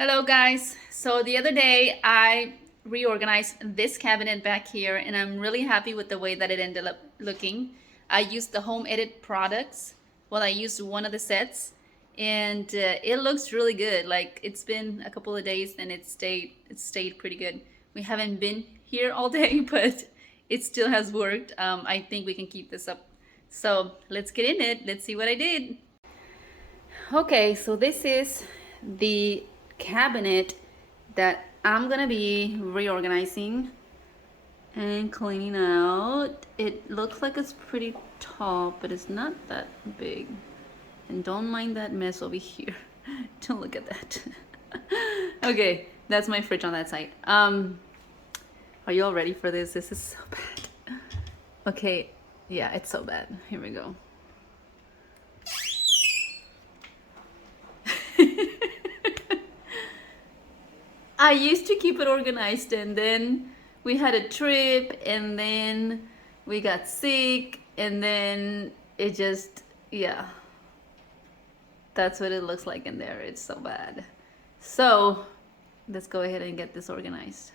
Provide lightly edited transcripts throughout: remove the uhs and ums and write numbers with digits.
Hello guys. So the other day I reorganized this cabinet back here and I'm really happy with the way that it ended up looking. I used the home edit products. Well, I used one of the sets and it looks really good. Like it's been a couple of days and it stayed pretty good. We haven't been here all day, but it still has worked. I think we can keep this up. So let's get in it. Let's see what I did. Okay, so this is the cabinet that I'm gonna be reorganizing and cleaning out. It looks like it's pretty tall, but it's not that big. And don't mind that mess over here. Don't look at that. Okay, that's my fridge on that side. Are you all ready for this? This is so bad. Okay, yeah, it's so bad. Here we go. I used to keep it organized and then we had a trip and then we got sick and then it just, yeah. That's what it looks like in there. It's so bad. So let's go ahead and get this organized.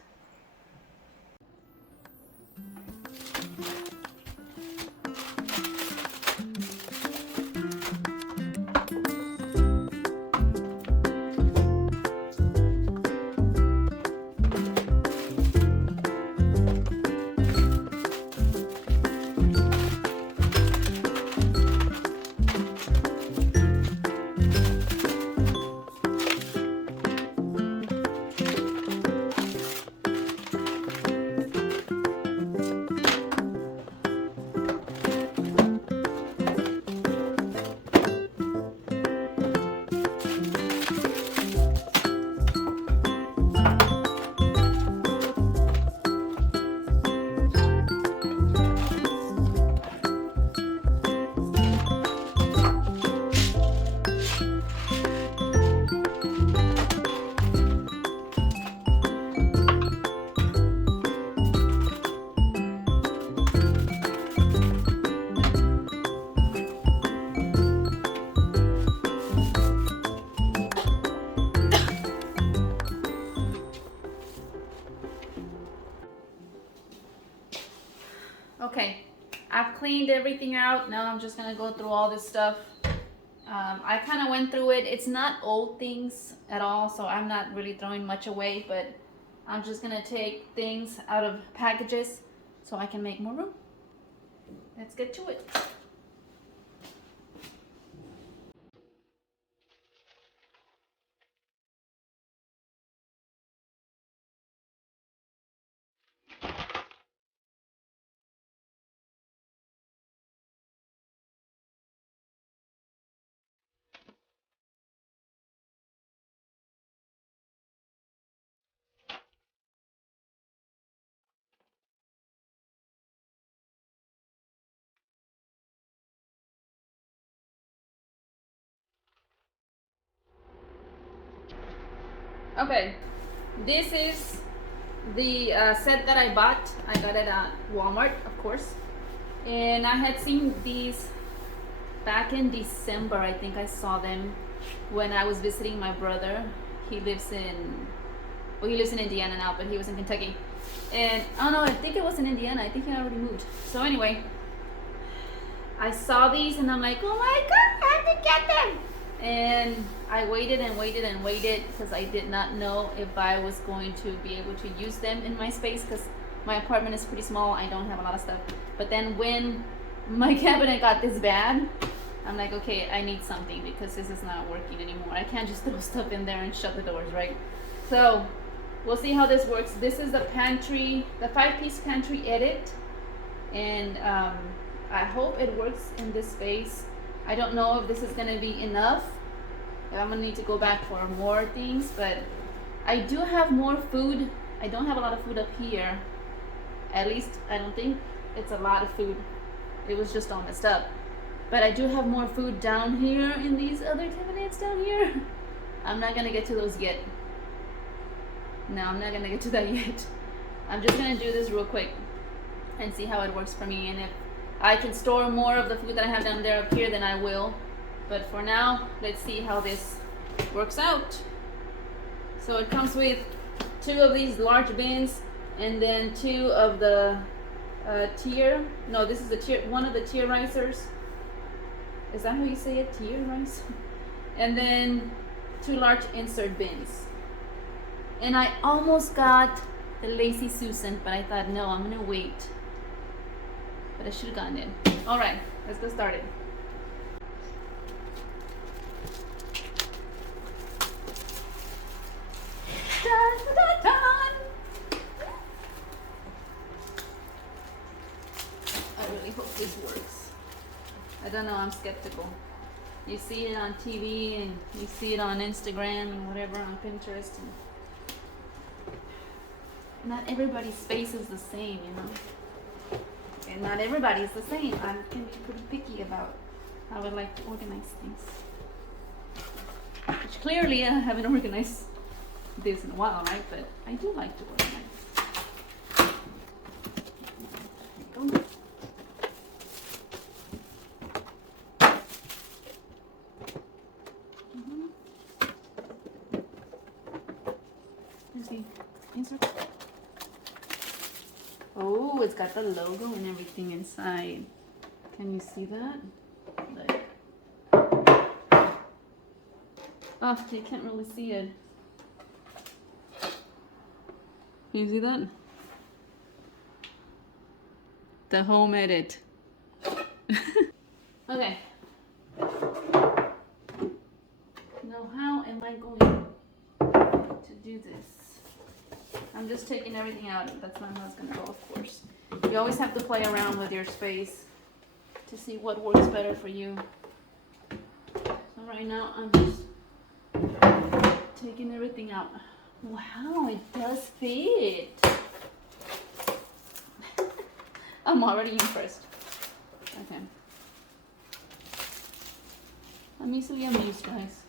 Okay, I've cleaned everything out. Now I'm just gonna go through all this stuff. I kind of went through it. It's not old things at all, so I'm not really throwing much away, but I'm just gonna take things out of packages so I can make more room. Let's get to it. Okay, this is the set that I bought. I got it at Walmart, of course. And I had seen these back in December. I think I saw them when I was visiting my brother. He lives in, well, he lives in Indiana now, but he was in Kentucky. And, oh no, I think it was in Indiana. I think he already moved. So anyway, I saw these and I'm like, oh my God, I have to get them. And I waited and waited and waited because I did not know if I was going to be able to use them in my space because my apartment is pretty small. I don't have a lot of stuff. But then when my cabinet got this bad, I'm like, okay, I need something because this is not working anymore. I can't just throw stuff in there and shut the doors, right? So we'll see how this works. This is the pantry, the 5-piece pantry edit. And I hope it works in this space. I don't know if this is gonna be enough. I'm gonna need to go back for more things, but I do have more food. I don't have a lot of food up here. At least I don't think it's a lot of food. It was just all messed up. But I do have more food down here in these other cabinets down here. I'm not gonna get to those yet. No, I'm not gonna get to that yet. I'm just gonna do this real quick and see how it works for me, and if I can store more of the food that I have down there up here, then I will. But for now, let's see how this works out. So it comes with 2 of these large bins and then 2 of the tier. No, this is the tier, one of the tier risers. Is that how you say it? Tier rice? And then 2 large insert bins. And I almost got the Lazy Susan, but I thought, no, I'm gonna wait. But I should have gotten it. All right, let's get started. Dun, dun, dun. I really hope this works. I don't know, I'm skeptical. You see it on TV and you see it on Instagram and whatever, on Pinterest. And not everybody's space is the same, you know. And not everybody's the same. I can be pretty picky about how I like to organize things. Which clearly I haven't organized this in a while, right? But I do like to organize. There you go. Here's the insert. Oh, it's got the logo and everything inside. Can you see that? Like, oh, you can't really see it. Can you see that? The home edit. Okay. Now, how am I going to do this? I'm just taking everything out. That's not how it's gonna go, of course. You always have to play around with your space to see what works better for you. So right now, I'm just taking everything out. Wow, it does fit. I'm already impressed. Okay. I'm easily amused, guys.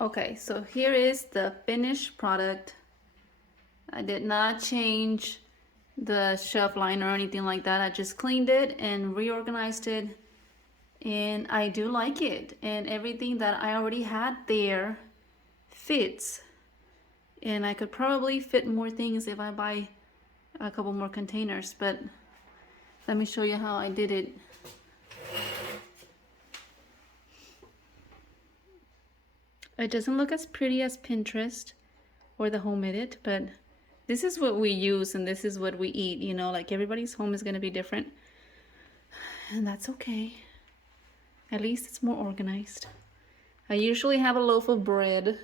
Okay, so here is the finished product. I did not change the shelf line or anything like that. I just cleaned it and reorganized it, and I do like it. And everything that I already had there fits. And I could probably fit more things if I buy a couple more containers, but let me show you how I did it. It doesn't look as pretty as Pinterest or the home edit, but this is what we use and this is what we eat, you know, like everybody's home is going to be different. And that's okay. At least it's more organized. I usually have a loaf of bread,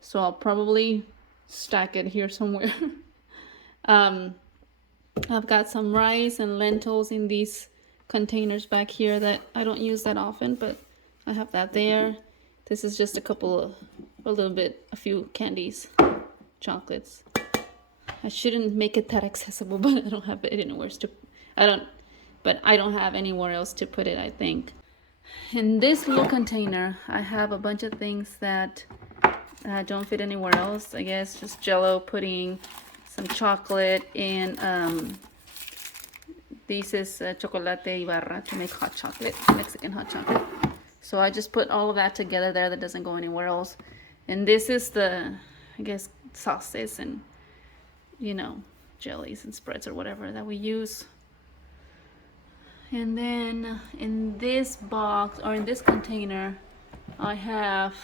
so I'll probably stack it here somewhere. I've got some rice and lentils in these containers back here that I don't use that often, but I have that there. This is just a few candies, chocolates. I shouldn't make it that accessible, but I don't have it anywhere I don't have anywhere else to put it, I think. In this little container, I have a bunch of things that don't fit anywhere else. I guess just Jello, pudding, some chocolate, and this is chocolate y barra to make hot chocolate, Mexican hot chocolate. So I just put all of that together there. That doesn't go anywhere else. And this is the, I guess, sauces and, you know, jellies and spreads or whatever that we use. And then in this box, or in this container, I have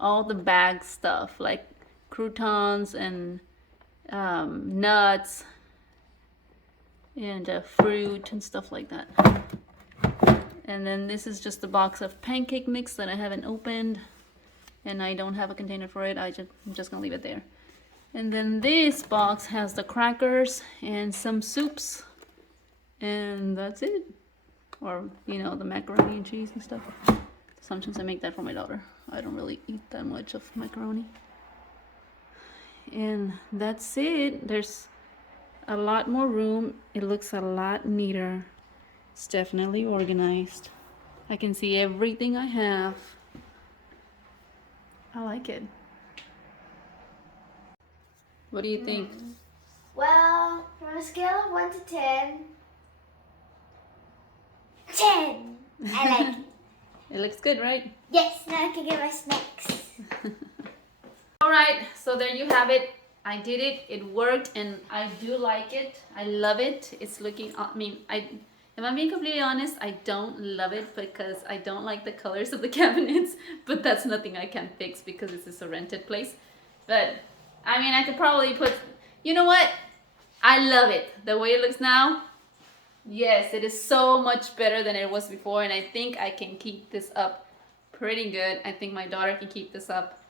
all the bag stuff, like croutons and nuts and fruit and stuff like that. And then this is just a box of pancake mix that I haven't opened, and I don't have a container for it. I'm just gonna leave it there. And then this box has the crackers and some soups, and that's it. Or, you know, the macaroni and cheese and stuff. Sometimes I make that for my daughter. I don't really eat that much of macaroni. And that's it. There's a lot more room. It looks a lot neater. It's definitely organized. I can see everything I have. I like it. What do you think? Well, from a scale of 1 to 10, 10. I like it. It looks good, right? Yes, now I can get my snacks. All right, so there you have it. I did it. It worked, and I do like it. I love it. It's looking. If I'm being completely honest, I don't love it because I don't like the colors of the cabinets, but that's nothing I can fix because this is a rented place. But, I mean, I could probably put, you know what? I love it. The way it looks now, yes, it is so much better than it was before, and I think I can keep this up pretty good. I think my daughter can keep this up.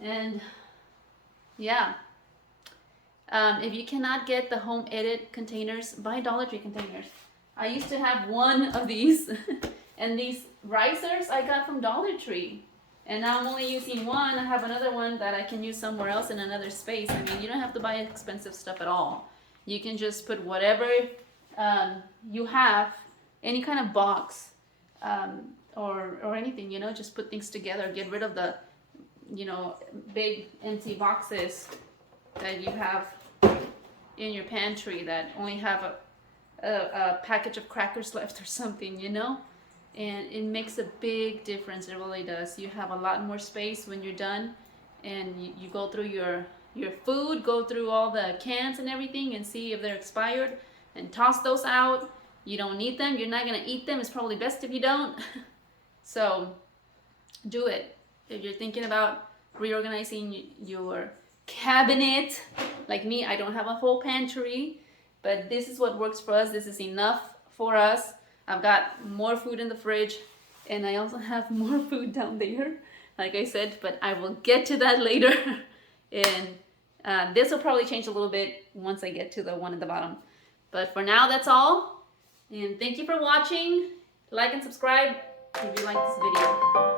And, yeah. If you cannot get the home edit containers, buy Dollar Tree containers. I used to have one of these, and these risers I got from Dollar Tree. And now I'm only using one. I have another one that I can use somewhere else in another space. I mean, you don't have to buy expensive stuff at all. You can just put whatever you have, any kind of box, or anything, you know, just put things together. Get rid of the, you know, big empty boxes that you have in your pantry that only have a package of crackers left or something, you know. And it makes a big difference. It really does. You have a lot more space when you're done, and you go through your food, go through all the cans and everything, and see if they're expired, and toss those out. You don't need them. You're not gonna eat them. It's probably best if you don't. So do it. If you're thinking about reorganizing your cabinet, like me, I don't have a whole pantry, but this is what works for us. This is enough for us. I've got more food in the fridge, and I also have more food down there, like I said, but I will get to that later. And this will probably change a little bit once I get to the one at the bottom. But for now, that's all. And thank you for watching. Like and subscribe if you like this video.